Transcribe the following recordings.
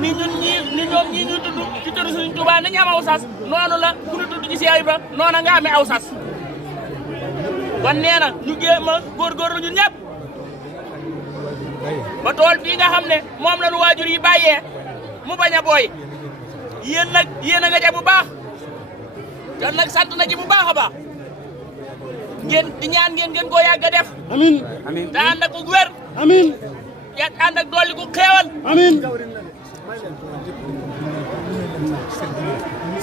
ni ñoom ñii ñu tudd ci turu Sëriñ Tuubaa nañu am aw sas noonu la ku ñu tudd ci Cheikh Ibra noona nga amee aw sas kon nee na ñu jéem a góorgóorlu ñun ñëpp ba tool bii nga xam ne moom la nu waajur yi bàyyee mu bañ a booy yéen nag yéen a nga ca bu baax te nag sant na ci bu baax a baax ngeen di ñaan ngeen koo yàgg a def. amiin amiin te ànd ak ku wér. amiin ya ànd ak dolli ku xeewal. amiin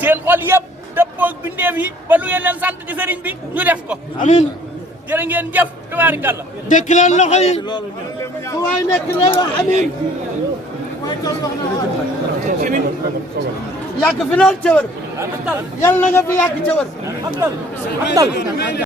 seen xol yëpp dëppoog bindeef yi ba lu ngeen leen sant ci sëriñ bi ñu def ko. amiin jërë ngeen jëf tubaarikàlla. dekk leen loxo yi fu waay nekk lay wax amiin yàgg fi lool cëwër yàlla na nga fi yàgg cëwër